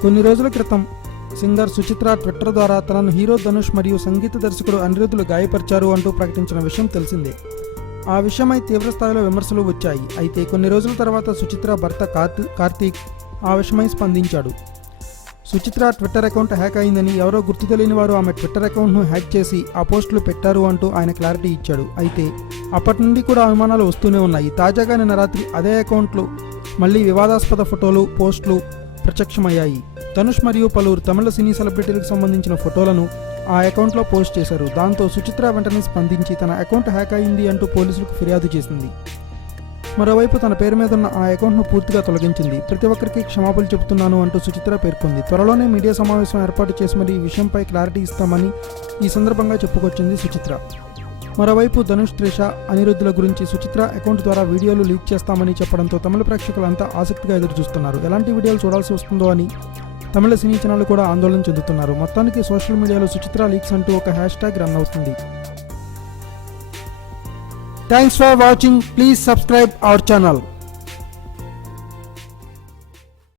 కొన్ని రోజుల క్రితం సింగర్ సుచిత్ర ట్విట్టర్ ద్వారా తనను హీరో ధనుష్ మరియు సంగీత దర్శకుడు అనిరుద్ధులు గాయపరిచారు అంటూ ప్రకటించిన విషయం తెలిసిందే. ఆ విషయమై తీవ్రస్థాయిలో విమర్శలు వచ్చాయి. అయితే కొన్ని రోజుల తర్వాత సుచిత్ర భర్త కార్తీక్ ఆ విషయమై స్పందించాడు. సుచిత్ర ట్విట్టర్ అకౌంట్ హ్యాక్ అయిందని, ఎవరో గుర్తు తెలియని వారు ఆమె ట్విట్టర్ అకౌంట్ను హ్యాక్ చేసి ఆ పోస్టులు పెట్టారు అంటూ ఆయన క్లారిటీ ఇచ్చాడు. అయితే అప్పటి నుండి కూడా అనుమానాలు వస్తూనే ఉన్నాయి. తాజాగా నిన్న రాత్రి అదే అకౌంట్లు మళ్లీ వివాదాస్పద ఫోటోలు, పోస్టులు ప్రత్యక్షమయ్యాయి. ధనుష్ మరియు పలువురు తమిళ సినీ సెలబ్రిటీలకు సంబంధించిన ఫోటోలను ఆ అకౌంట్లో పోస్ట్ చేశారు. దాంతో సుచిత్ర వెంటనే స్పందించి తన అకౌంట్ హ్యాక్ అయింది అంటూ పోలీసులకు ఫిర్యాదు చేసింది. మరోవైపు తన పేరు మీద ఉన్న ఆ అకౌంట్ను పూర్తిగా తొలగించింది. ప్రతి ఒక్కరికి క్షమాపణలు చెబుతున్నాను అంటూ సుచిత్ర పేర్కొంది. త్వరలోనే మీడియా సమావేశం ఏర్పాటు చేసి మరి ఈ విషయంపై క్లారిటీ ఇస్తామని ఈ సందర్భంగా చెప్పుకొచ్చింది సుచిత్ర. మరోవైపు ధనుష్, త్రిష, అనిరుద్ధుల గురించి సుచిత్ర అకౌంట్ ద్వారా వీడియోలు లీక్ చేస్తామని చెప్పడంతో తమిళ ప్రేక్షకులంతా ఆసక్తిగా ఎదురుచూస్తున్నారు. ఎలాంటి వీడియోలు చూడాల్సి వస్తుందో అని తమిళ సినీ ఛానళ్లు కూడా ఆందోళన చెందుతున్నారు. మొత్తానికి సోషల్ మీడియాలో సుచిత్ర లీక్స్ అంటూ ఒక హ్యాష్ ట్యాగ్ రన్ అవుతుంది. Thanks for watching. Please subscribe our channel.